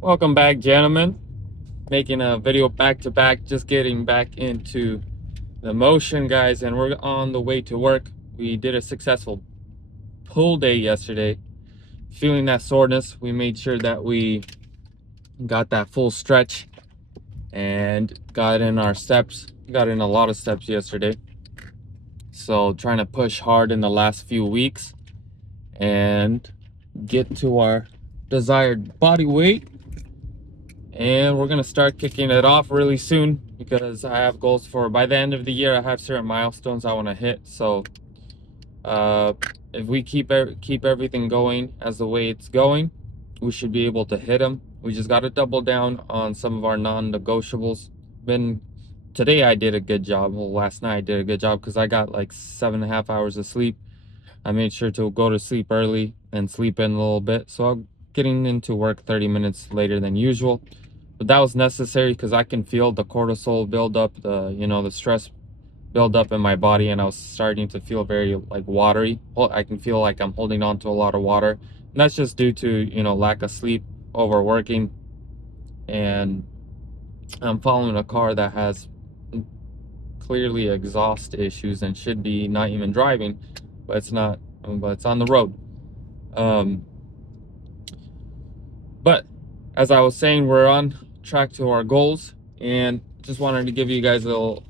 Welcome back, gentlemen. Making a video back to back, just getting back into the motion, guys, and we're on the way to work. We did a successful pull day yesterday. Feeling that soreness, we made sure that we got that full stretch and got in our steps. Got in a lot of steps yesterday. So, trying to push hard in the last few weeks and get to our desired body weight, and we're gonna start kicking it off really soon because I have goals for by the end of the year. I have certain milestones I want to hit. So uh, if we keep everything going as the way it's going, we should be able to hit them. We just got to double down on some of our non-negotiables. Been Today I did a good job. Well, last night I did a good job because I got like 7.5 hours of sleep. I made sure to go to sleep early and sleep in a little bit, so I'm getting into work 30 minutes later than usual. But that was necessary because I can feel the cortisol build up, the stress build up in my body, and I was starting to feel very like watery. Well, I can feel like I'm holding on to a lot of water, and that's just due to lack of sleep, overworking, and I'm following a car that has clearly exhaust issues and should be not even driving, but it's not. But it's on the road. Um, but as I was saying, we're on track to our goals, and just wanted to give you guys a little,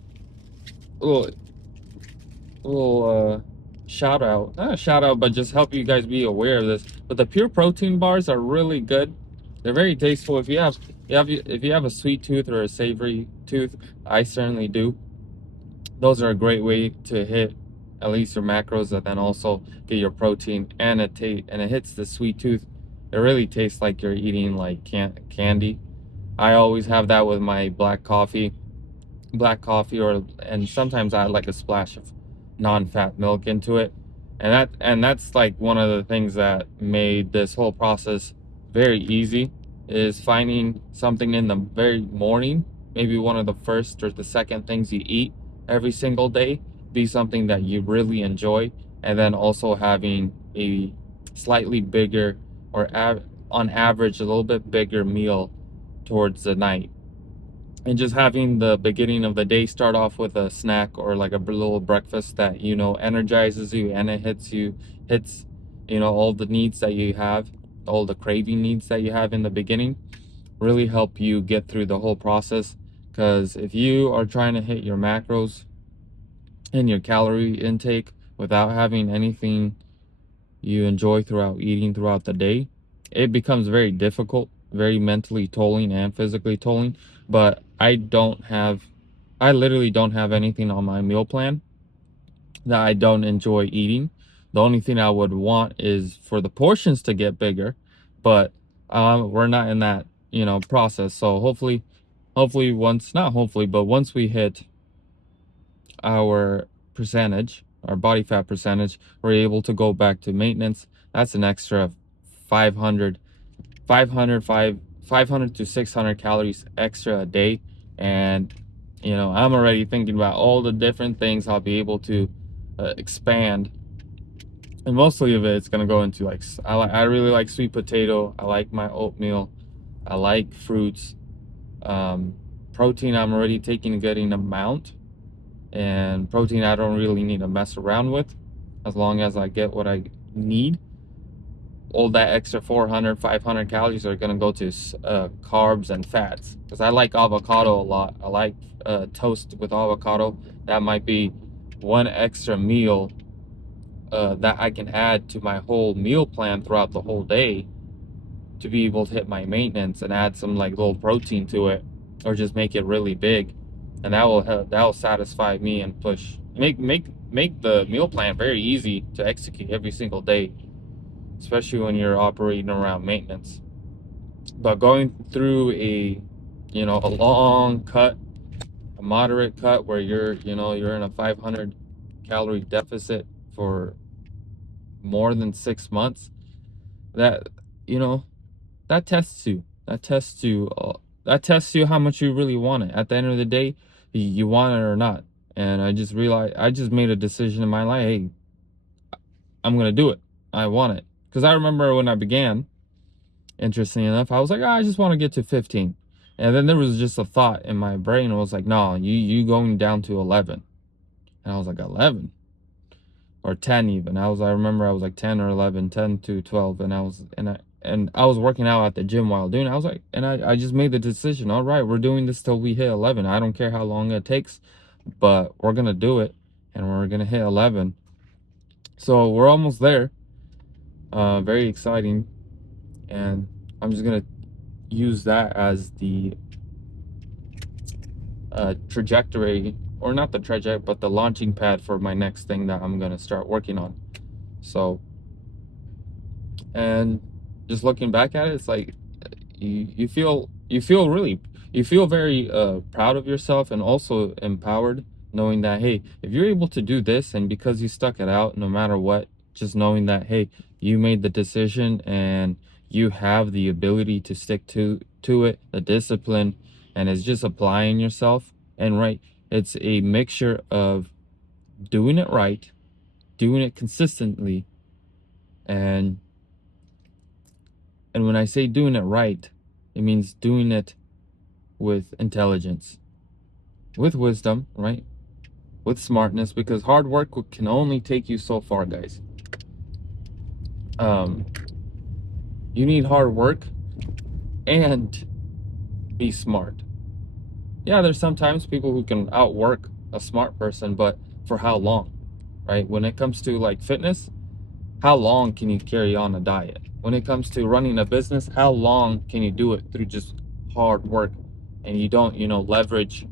little shout out. Not a shout out, but just help you guys be aware of this. But the pure protein bars are really good. They're very tasteful. If you have a sweet tooth or a savory tooth, I certainly do. Those are a great way to hit at least your macros, and then also get your protein, and it hits the sweet tooth. It really tastes like you're eating like candy. I always have that with my black coffee, and sometimes I add like a splash of non-fat milk into it. And that's like one of the things that made this whole process very easy, is finding something in the very morning, maybe one of the first or the second things you eat every single day, be something that you really enjoy, and then also having a slightly bigger, or on average a little bit bigger meal towards the night, and just having the beginning of the day start off with a snack or like a little breakfast that energizes you, and it hits all the needs that you have, all the craving needs that you have in the beginning, really help you get through the whole process. Because if you are trying to hit your macros and your calorie intake without having anything you enjoy throughout eating throughout the day, it becomes very difficult, very mentally tolling and physically tolling. But I literally don't have anything on my meal plan that I don't enjoy eating. The only thing I would want is for the portions to get bigger, but we're not in that process. So hopefully once not hopefully but once we hit our our body fat percentage, we're able to go back to maintenance. That's an extra 500, 500 to 600 calories extra a day. And, I'm already thinking about all the different things I'll be able to expand. And mostly of it's going to go into like, I really like sweet potato. I like my oatmeal. I like fruits. Um, Protein, I'm already taking a good amount, and protein I don't really need to mess around with, as long as I get what I need. All that extra 400, 500 calories are going to go to carbs and fats, because I like avocado a lot. I like toast with avocado. That might be one extra meal that I can add to my whole meal plan throughout the whole day, to be able to hit my maintenance and add some like little protein to it, or just make it really big. And that will satisfy me and make the meal plan very easy to execute every single day, especially when you're operating around maintenance. But going through a long cut, a moderate cut, where you're in a 500 calorie deficit for more than 6 months, that you know that tests you. That tests you how much you really want it. At the end of the day, you want it or not. And I just made a decision in my life. Hey, I'm gonna do it. I want it. Because I remember when I began, interesting enough, I was like, I just want to get to 15. And then there was just a thought in my brain. It was like, no, you going down to 11. And I was like, 11 or 10 even. I remember I was like 10 or 11, 10 to 12. And I was working out at the gym while doing it. I was like, and I just made the decision. All right, we're doing this till we hit 11. I don't care how long it takes, but we're going to do it. And we're going to hit 11. So we're almost there. Very exciting. And I'm just going to use that as the trajectory, or not the trajectory, but the launching pad for my next thing that I'm going to start working on. So, and just looking back at it, it's like you feel very proud of yourself, and also empowered, knowing that, hey, if you're able to do this, and because you stuck it out no matter what, just knowing that, hey, you made the decision and you have the ability to stick to it, the discipline, and it's just applying yourself. And right, it's a mixture of doing it right, doing it consistently, and when I say doing it right, it means doing it with intelligence, with wisdom, right? With smartness, because hard work can only take you so far, guys. You need hard work and be smart. Yeah, there's sometimes people who can outwork a smart person, but for how long, right? When it comes to like fitness, how long can you carry on a diet? When it comes to running a business, how long can you do it through just hard work, and you don't, leverage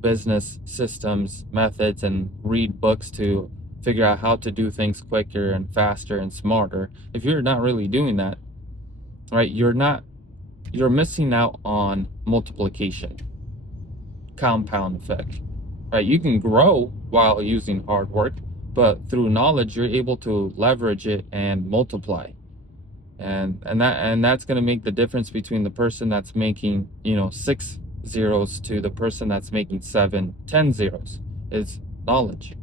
business systems, methods, and read books to figure out how to do things quicker and faster and smarter? If you're not really doing that, right, you're missing out on multiplication, compound effect, right? You can grow while using hard work, but through knowledge, you're able to leverage it and multiply. And that's going to make the difference between the person that's making 6 zeros to the person that's making 7, 10 zeros. Is knowledge.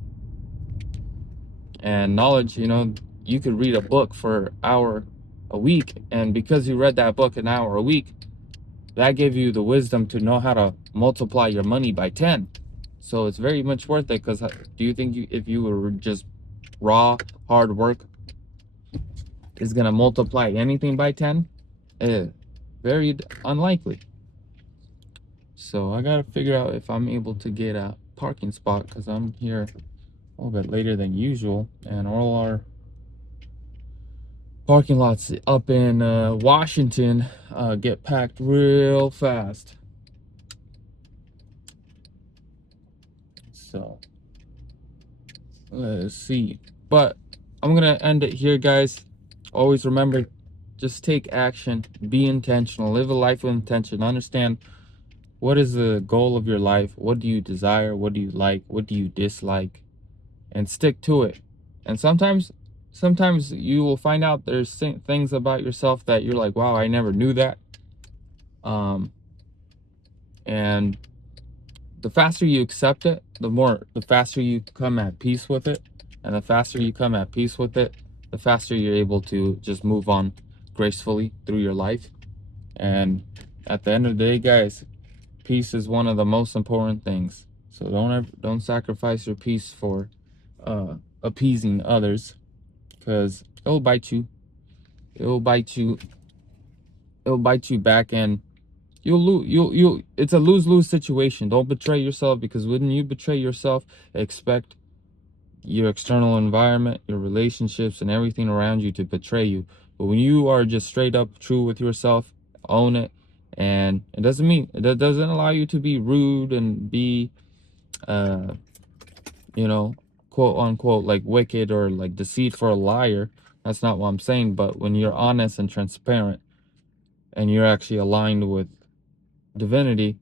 And knowledge, you could read a book for an hour a week, and because you read that book an hour a week, that gave you the wisdom to know how to multiply your money by 10. So it's very much worth it. Because do you think if you were just raw hard work is going to multiply anything by 10? Very unlikely. So I gotta figure out if I'm able to get a parking spot, because I'm here a little bit later than usual, and all our parking lots up in Washington get packed real fast. So let's see. But I'm gonna end it here, guys. Always remember, just take action, be intentional, live a life with intention, understand what is the goal of your life, what do you desire, what do you like, what do you dislike, and stick to it. And sometimes you will find out there's things about yourself that you're like, wow, I never knew that. And the faster you accept it, the faster you come at peace with it. And the faster you come at peace with it, the faster you're able to just move on gracefully through your life. And at the end of the day, guys, peace is one of the most important things. So don't sacrifice your peace for appeasing others, because it'll bite you. It'll bite you back, and it's a lose-lose situation. Don't betray yourself, because when you betray yourself, expect your external environment, your relationships, and everything around you to betray you. But when you are just straight up true with yourself, own it. And it doesn't allow you to be rude and be quote unquote like wicked or like deceitful or liar. That's not what I'm saying. But when you're honest and transparent, and you're actually aligned with divinity,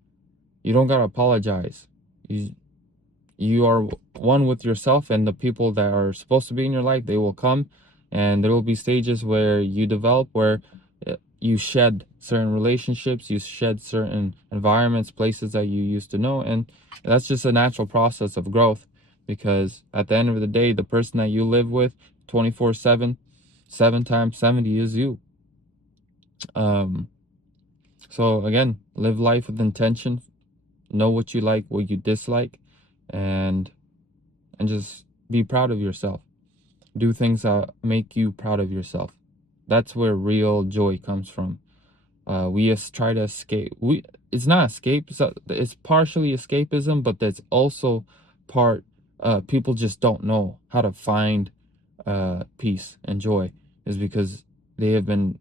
you don't gotta apologize. You are one with yourself, and the people that are supposed to be in your life, they will come. And there will be stages where you develop, where you shed certain relationships, you shed certain environments, places that you used to know. And that's just a natural process of growth, because at the end of the day, the person that you live with 24/7, 7 times 70 is you. So again, live life with intention, know what you like, what you dislike, and just be proud of yourself. Do things that make you proud of yourself. That's where real joy comes from. We just try to escape. It's not escape. It's partially escapism, but that's also part. People just don't know how to find peace and joy, is because they have been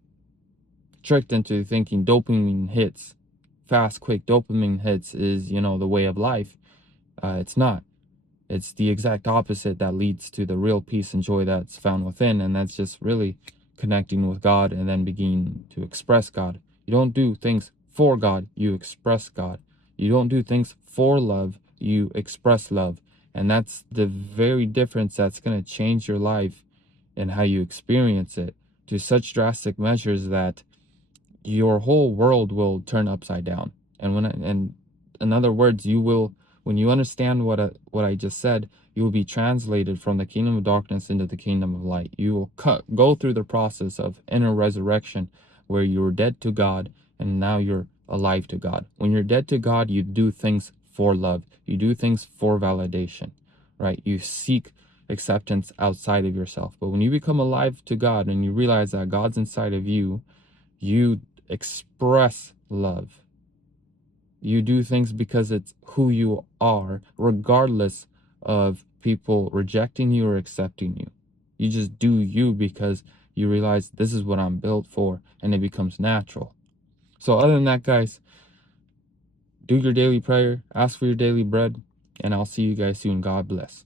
tricked into thinking dopamine hits, fast, quick dopamine hits is, you know, the way of life. It's not. It's the exact opposite that leads to the real peace and joy that's found within, and that's just really connecting with God and then beginning to express God. You don't do things for God, you express God. You don't do things for love, you express love. And that's the very difference that's going to change your life and how you experience it to such drastic measures that your whole world will turn upside down. And and in other words, you will, when you understand what I just said, you will be translated from the kingdom of darkness into the kingdom of light. You will go through the process of inner resurrection, where you were dead to God and now you're alive to God. When you're dead to God, you do things for love. You do things for validation, right? You seek acceptance outside of yourself. But when you become alive to God and you realize that God's inside of you, you express love. You do things because it's who you are, regardless of people rejecting you or accepting you. You just do you because you realize this is what I'm built for, and it becomes natural. So other than that, guys, do your daily prayer, ask for your daily bread, and I'll see you guys soon. God bless.